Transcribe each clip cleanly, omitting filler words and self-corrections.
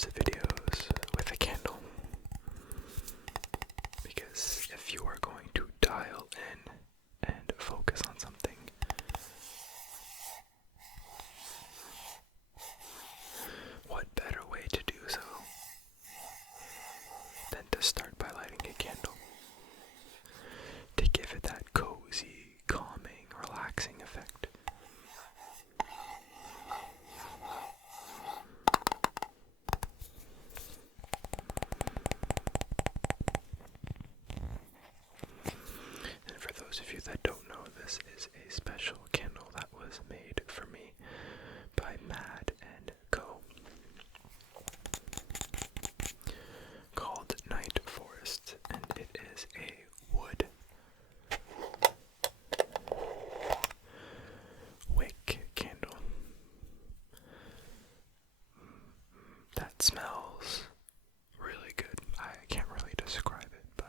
types of videos with a candle. Because if you are going to dial in and focus on something, what better way to do so than to start by lighting a candle? To give it that cozy, calming, relaxing effect. And for those of you that don't know, this is a special candle that was made for me by Mad and Co. called Night Forest, and it is a wood wick candle that smells really good. I can't really describe it, but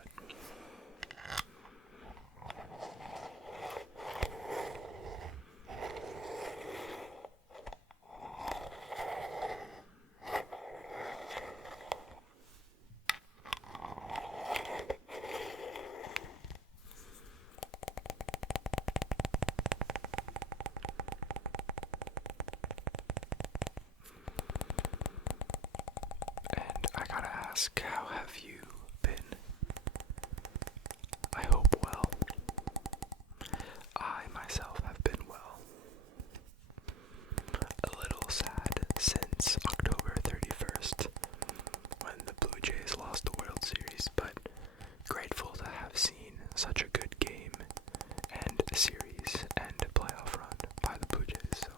and I gotta ask, how have you been? I hope well. I myself have been well. A little sad since October 31st, when the Blue Jays lost the World Series, but grateful to have seen such a good game and series and playoff run by the Blue Jays. So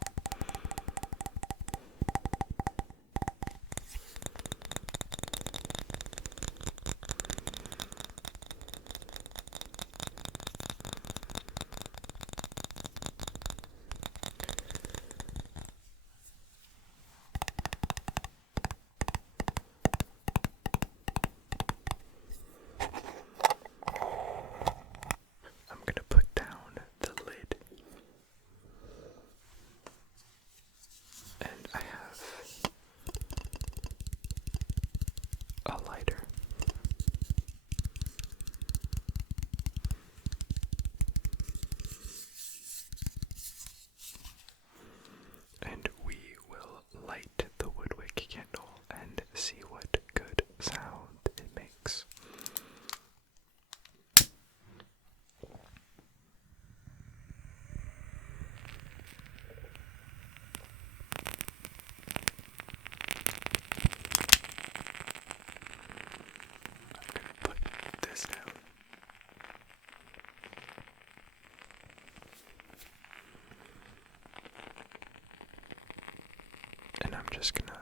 I'm gonna put down the lid, and I have a lighter. And we will light the woodwick candle and see what good sound it makes. I'm gonna put this down. And I'm just gonna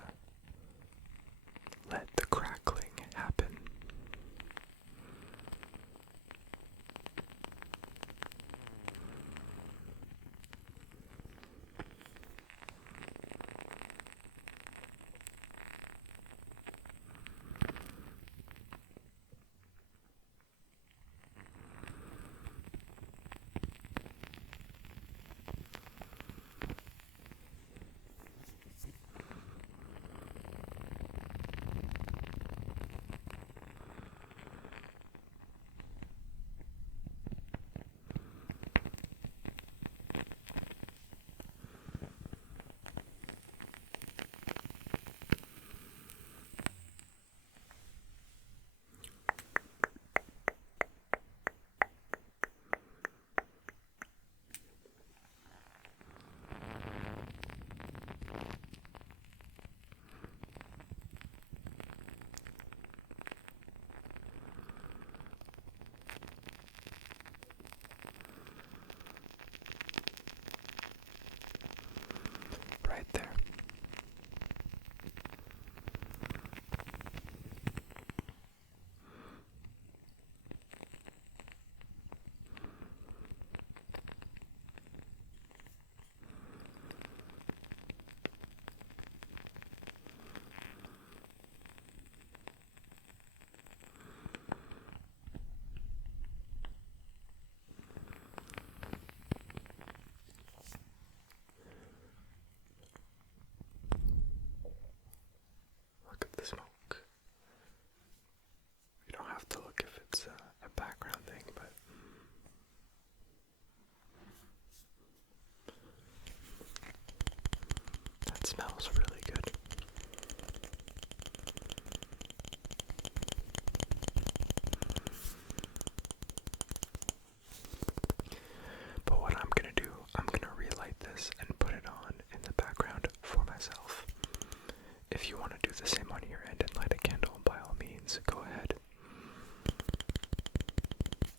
want to do the same on your end and light a candle, by all means, go ahead.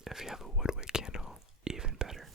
If you have a woodwick candle, even better.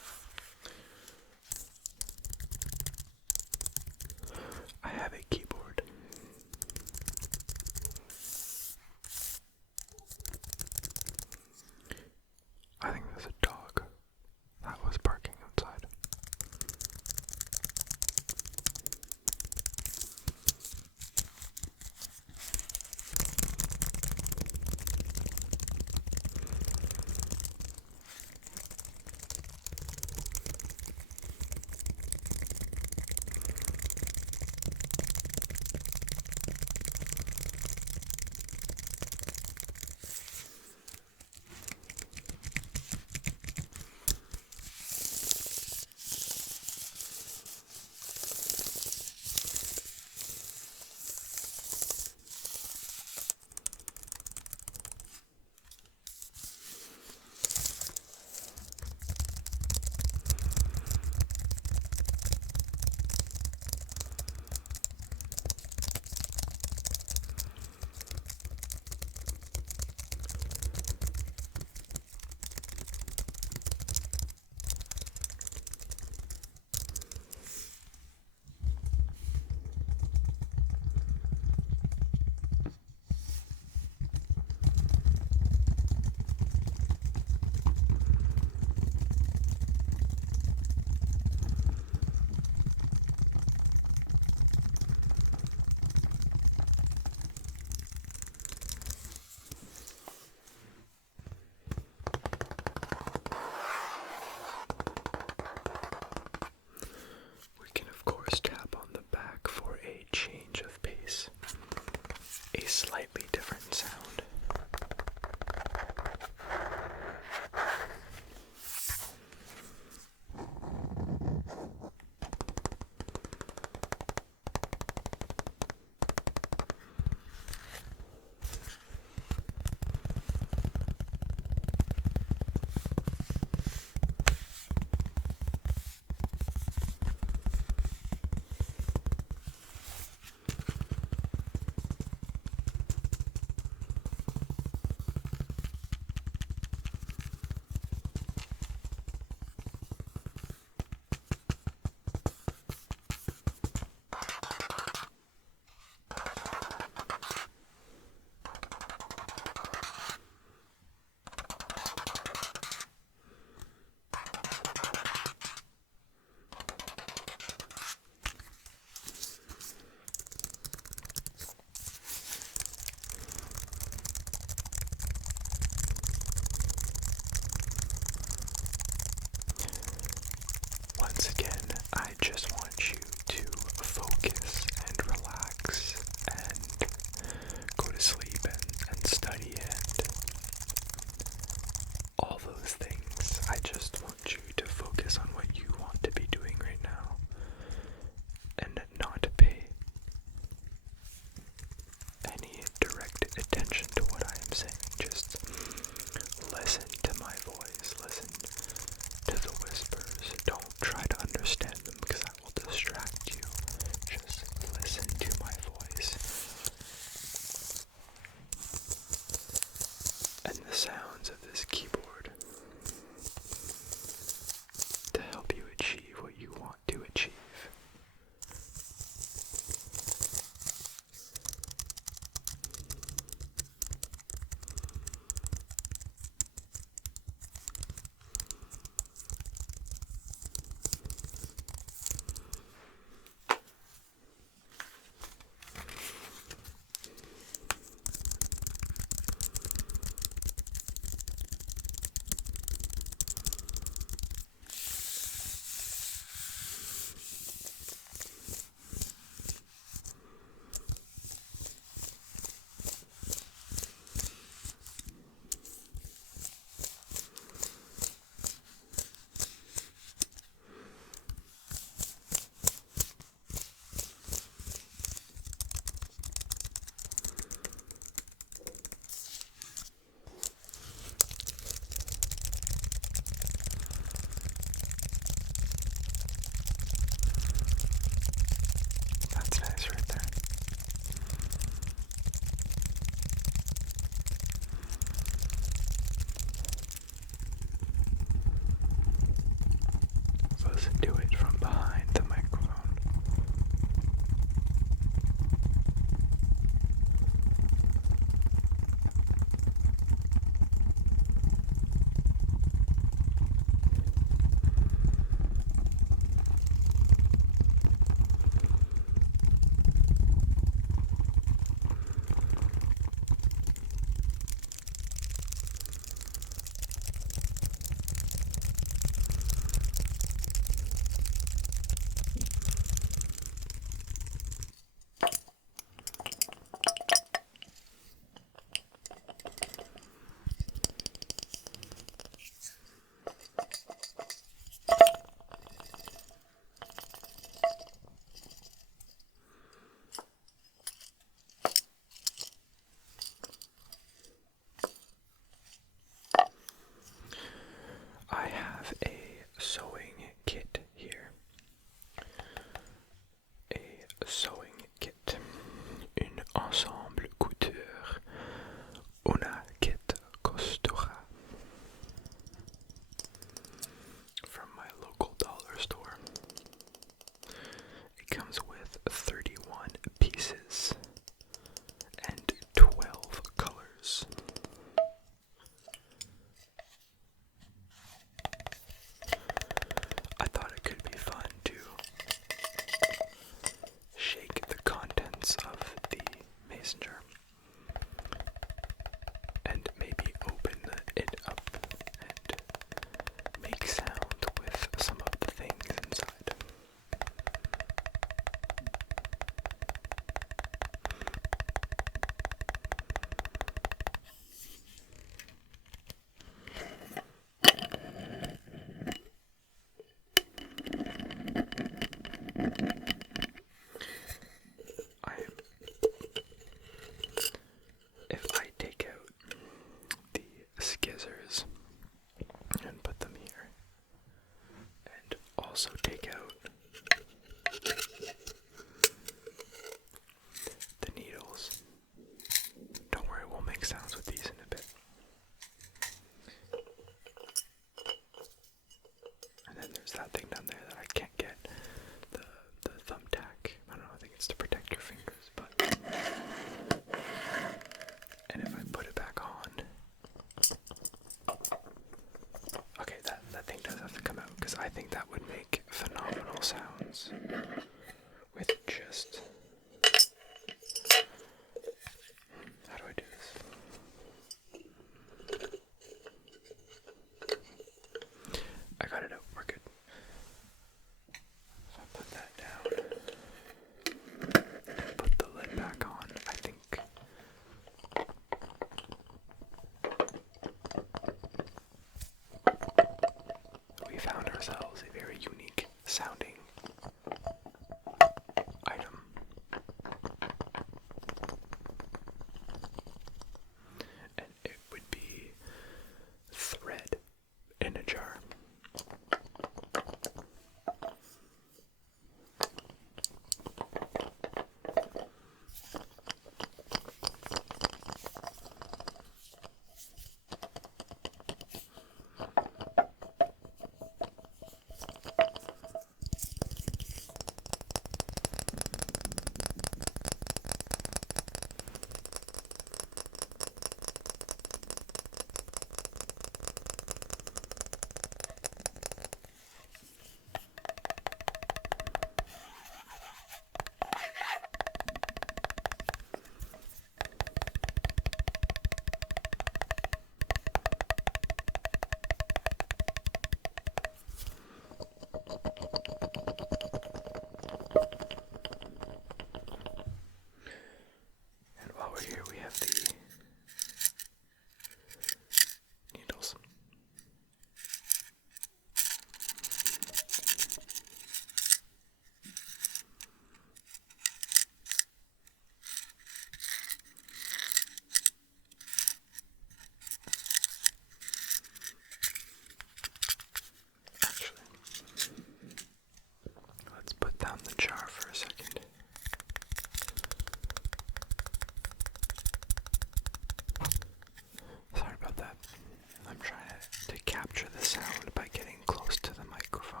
that. I'm trying to capture the sound by getting close to the microphone.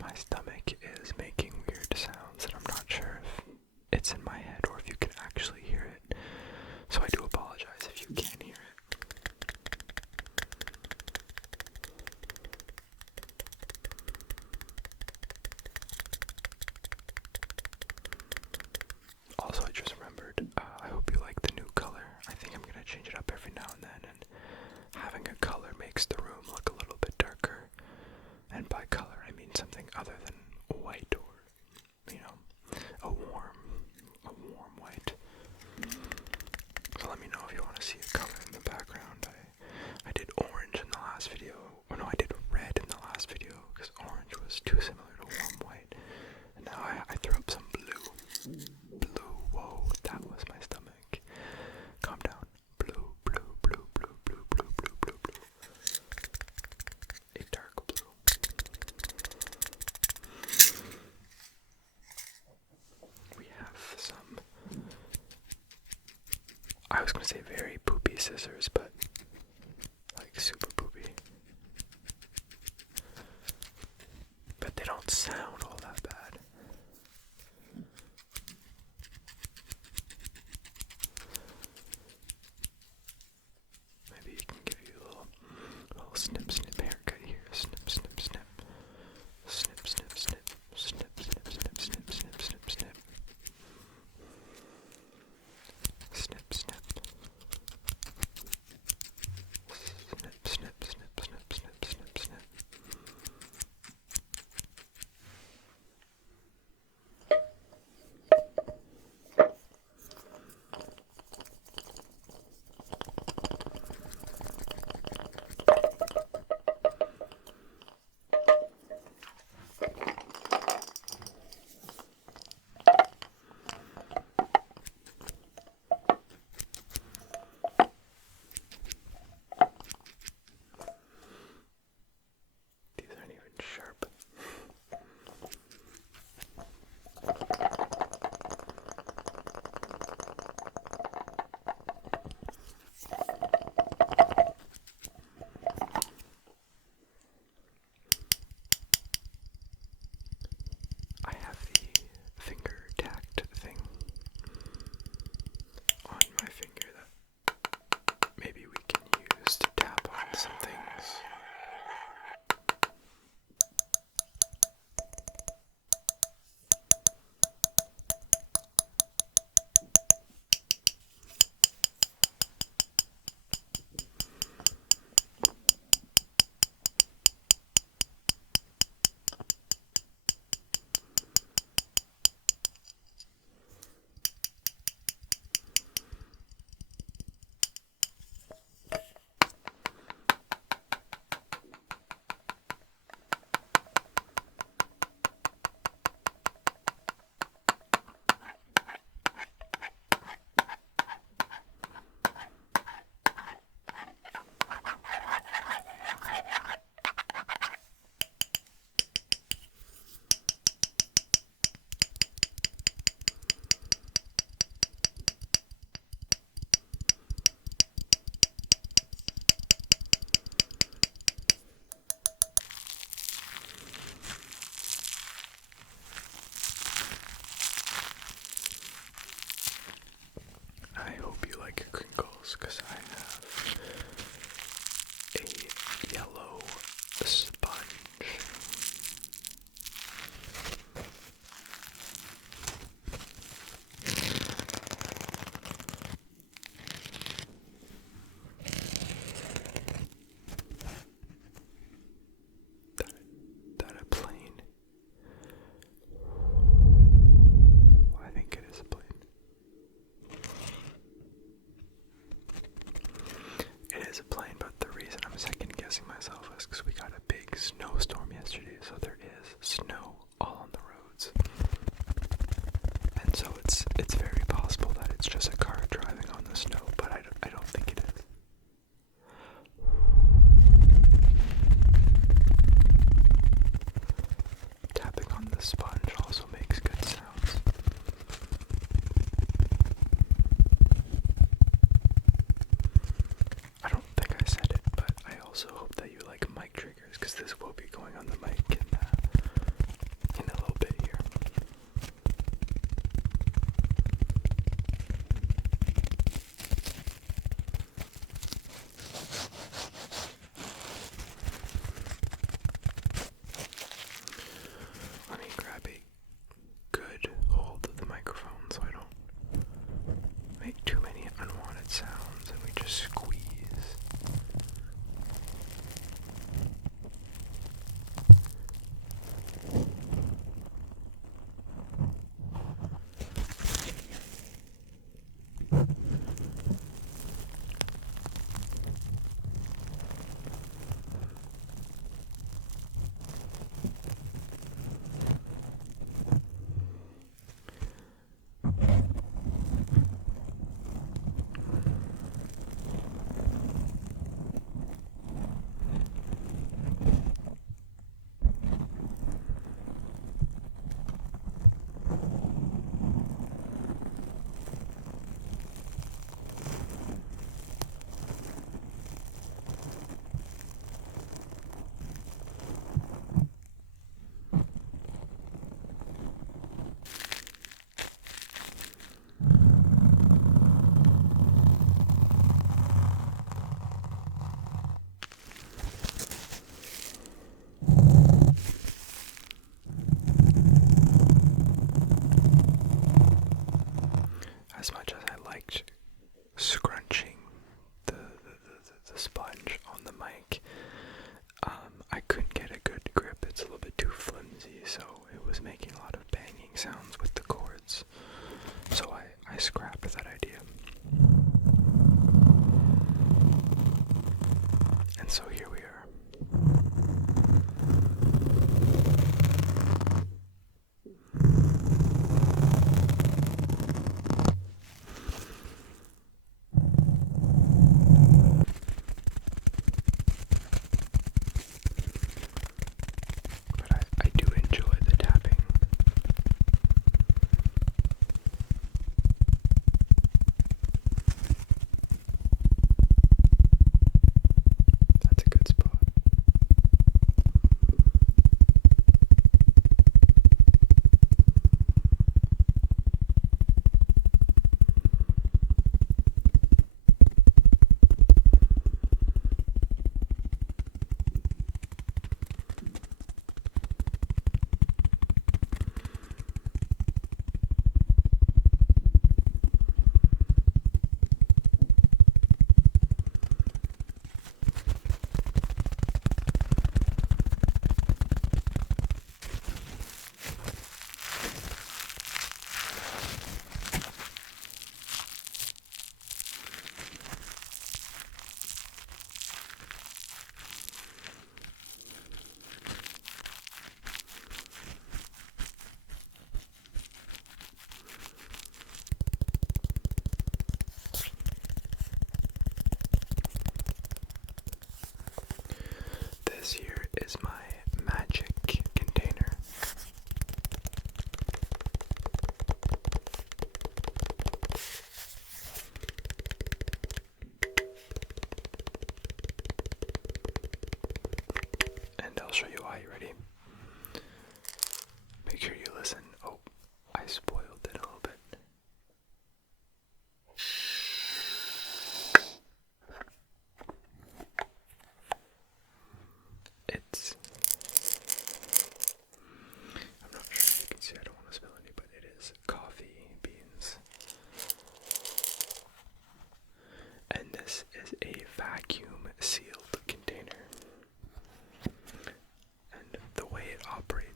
My stomach is making weird sounds, and I'm not sure if it's in my head or if you can actually hear it. So I do apologize if you can't hear it. Also, I just remembered, I hope you like the new color. I think I'm going to change it up every now and then, and having a color makes the room look a little bit darker. And by color, I mean something other than white or, you know, a warm white. So let me know if you want to see a color in the background. I did orange in the last video. Or no, I did red in the last video because orange was too similar to warm white. And now I threw up some blue. Blue, whoa, that was my stomach. Calm down. Blue, blue, blue, blue, blue, blue, blue, blue, blue. A dark blue. We have some, I was gonna say very poopy scissors, but like super poopy. But they don't sound all that bad. Maybe you can give you a little snip snip haircut here. Snip snip snip. Snip snip snip. Snip snip snip snip snip snip snip. Snip snip. Snip snip snip snip snip snip snip.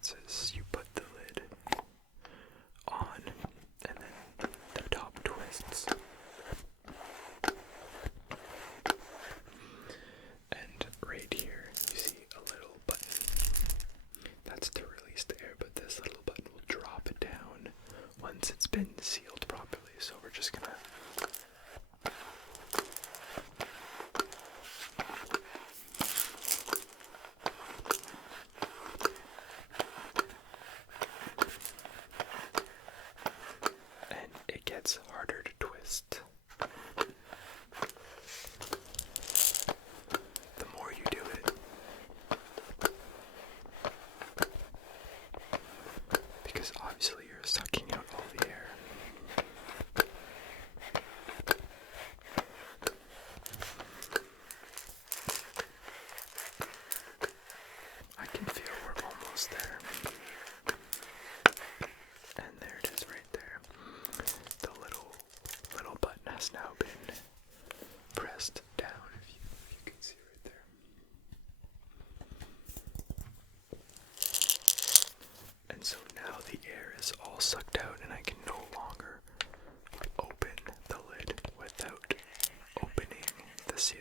works is you put the lid on, and then the top twists. And right here, you see a little button. That's to release the air, but this little button will drop it down once it's been sealed properly. So we're just gonna and it gets harder to twist. The more you do it, because obviously you're sucking out all the air. I can feel we're almost there. And there it is right there. The little button has now been pressed down, if you can see right there. And so now the air is all sucked out and I can no longer open the lid without opening the seal.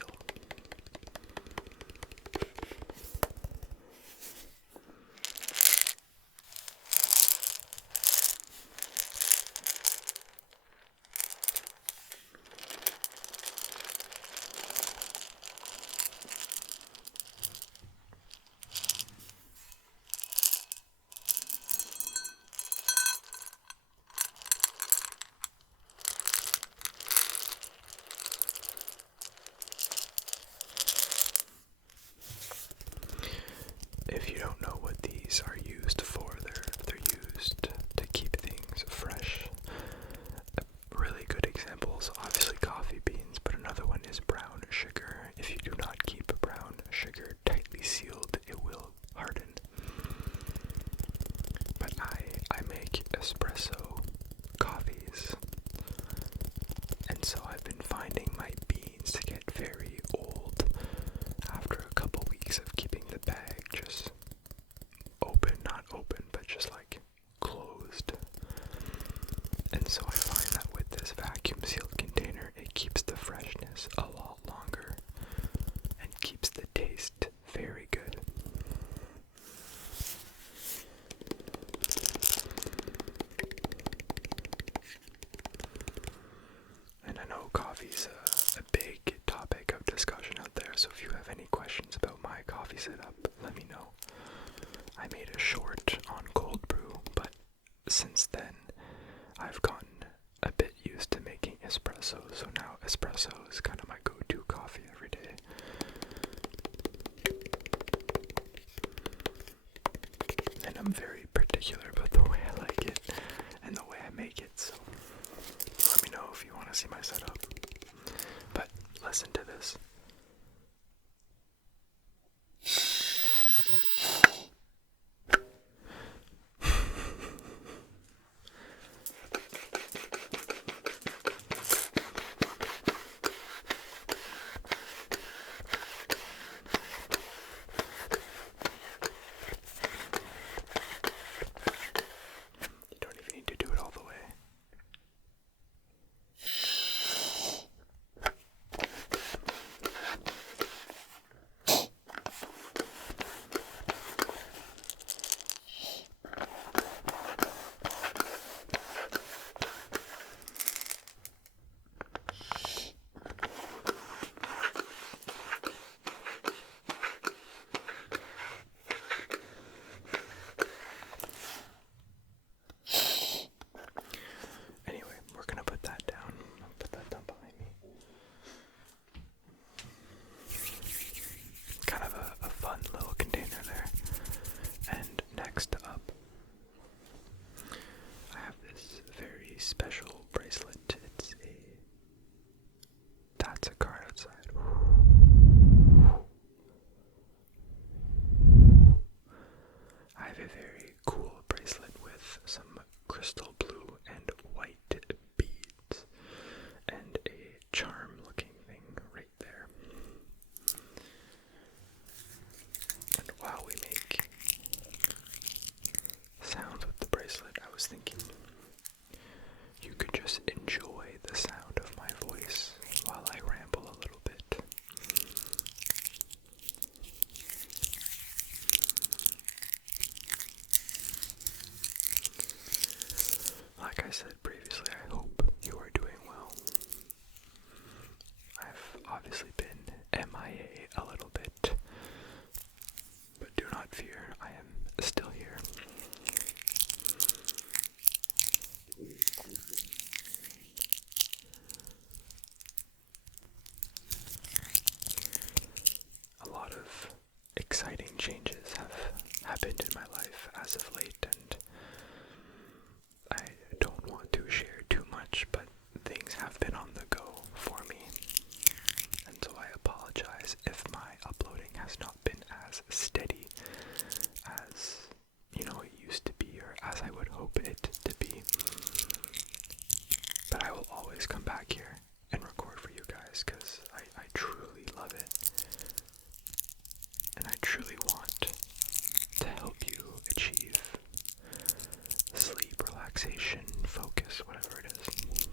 If you don't know what these are used for, they're used to keep things fresh. Really good examples, obviously coffee beans, but another one is brown sugar. If you do not keep brown sugar tightly sealed, it will harden. But I make espresso coffees, and so I've been finding my beans to get very old after a couple weeks of keeping the bag just open, not open, but just like closed. And so I find that with this vacuum sealed container, it keeps the freshness a lot longer and keeps the taste very good. And I know coffee's a big topic of discussion out there, so if you have any questions about my coffee setup, let me know. I made a short on cold brew, but since then I've gotten a bit used to making espresso, so now espresso is kind of my go-to coffee every day. And I'm very particular about the way I like it and the way I make it, so let me know if you want to see my setup. But listen to this. You don't even need to do it all the way. like I said previously, I hope you are doing well. I've obviously been MIA a little bit, but do not fear, I am still here. A lot of exciting changes have happened in my life as of late, and I don't want to share too much, but things have been on the go for me, and so I apologize if my uploading has not been as steady as, it used to be, or as I would hope it to be. But I will always come back here and record for you guys, because I truly love it, and I truly want to help you achieve sleep, relaxation, focus, whatever it is.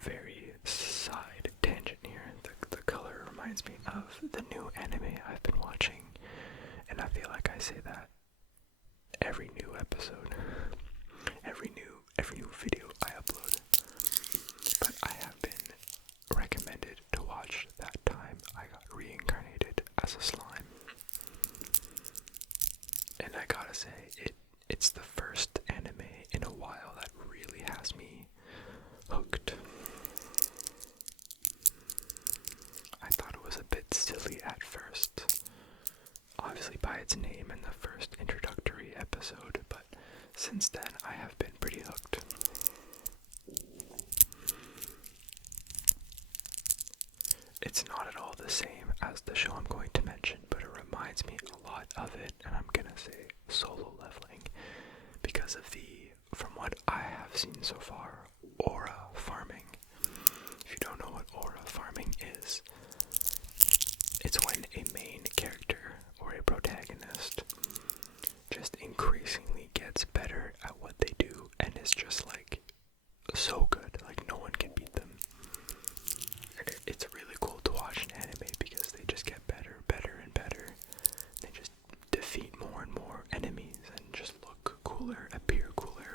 Very side tangent here. The color reminds me of the new anime I've been watching, and I feel like I say that every new episode, every new video I upload. But I have been recommended to watch That Time I Got Reincarnated as a Slime, and I gotta say, it's the first anime in a while that really has me hooked. I thought it was a bit silly at first, obviously by its name in the first introductory episode, but since then I have been pretty hooked. It's not at all the same as the show I'm going to mention, but it reminds me a lot of it, and I'm gonna say Solo Leveling, because of from what I have seen so far, aura farming. If you don't know what aura farming is, it's when a main character or a protagonist just increasingly gets better at what they do, and is just like so good, like no one can beat them. And it's really cool to watch an anime because they just get better, and better. They just defeat more and more enemies and just look cooler, appear cooler.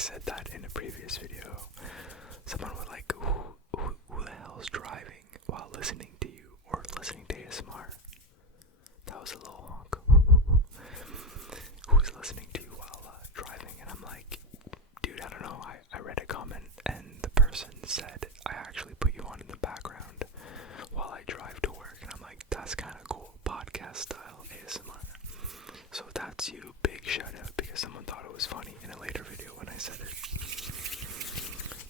said that in a previous video. Someone was like, who the hell's driving while listening to you or listening to ASMR? That was a little honk. Who's listening to you while driving? And I'm like, dude, I don't know. I read a comment and the person said, I actually put you on in the background while I drive to work. And I'm like, that's kind of cool. Podcast style ASMR. So that's you. Big shout out, because someone thought it was funny in a later video when I said it.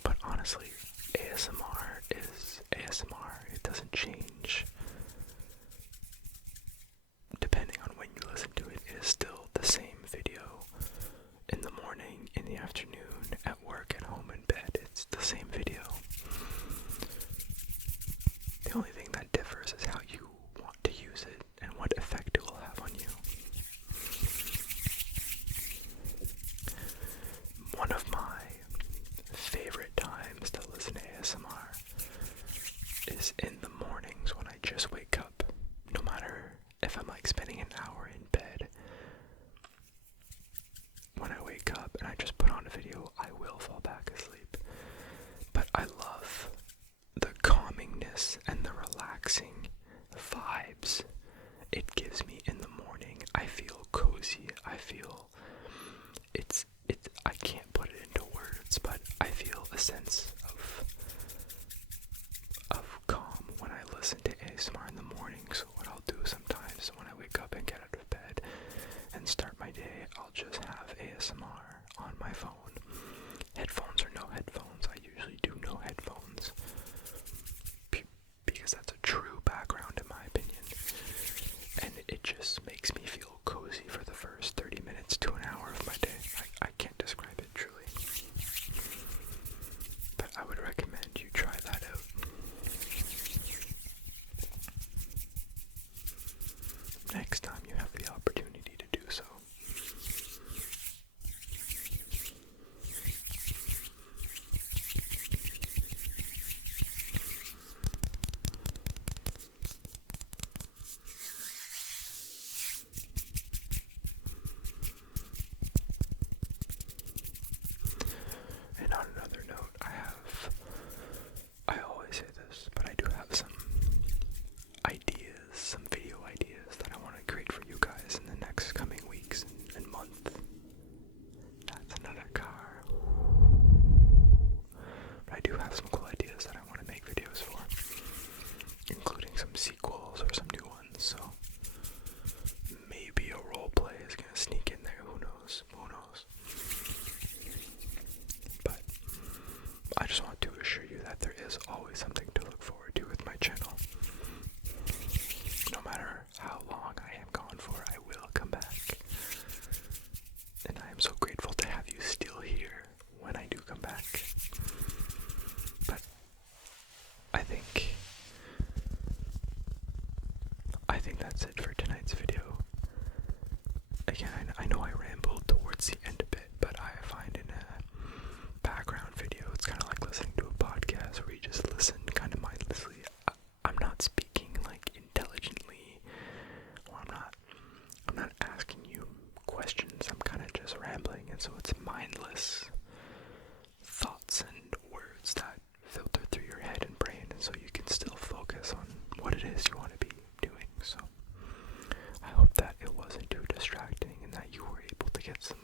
But honestly, ASMR is ASMR. It doesn't change depending on when you listen to it. It is still the same video in the morning, in the afternoon, at work, at home, in bed. It's the same video. The only thing that differs is how you want to use it and what effect it will have on you. One of my favorite times to listen to ASMR is in the mornings when I just wake up. No matter if I'm like spending an hour in bed, when I wake up and I just put on a video, I will fall back asleep. But I love the calmingness and the relaxing vibes it gives me in the morning. I feel cozy. I feel it's I can't put it into words, but I feel a sense of calm when I listen to ASMR in the morning. So what I'll do sometimes when I wake up and get out of bed and start my day, I'll just have ASMR on my phone. Headphones or no headphones, I usually do no headphones because that's a true background in my opinion, and it just makes me feel cozy for the first 30 minutes to an hour of my day. I can't describe it truly, but I would recommend you try that out. Next time you have the opportunity to do so. And on another note, I always say this, but I do have some ideas, some video ideas that I want to create for you guys in the next coming weeks and month. That's another car. But I do have some cool ideas that I want to make videos for, including some sequels or some new ones, so maybe a roleplay is going to sneak in there, who knows, But I just want to assure you that there is always something to look forward to with my channel. No matter how long I am gone for, I will come back. And I am so grateful to have you still here when I do come back. But I think that's it for tonight's video. Again, I know I rambled towards the end a bit, but I find in a background video, it's kind of like listening to a podcast where you just listen kind of mindlessly. I'm not speaking like intelligently, or I'm not asking you questions. I'm kind of just rambling, and so it's mindless thoughts and words that filter through your head and brain, and so you can still focus on what it is you want to be doing. So I hope that it wasn't too distracting and that you were able to get some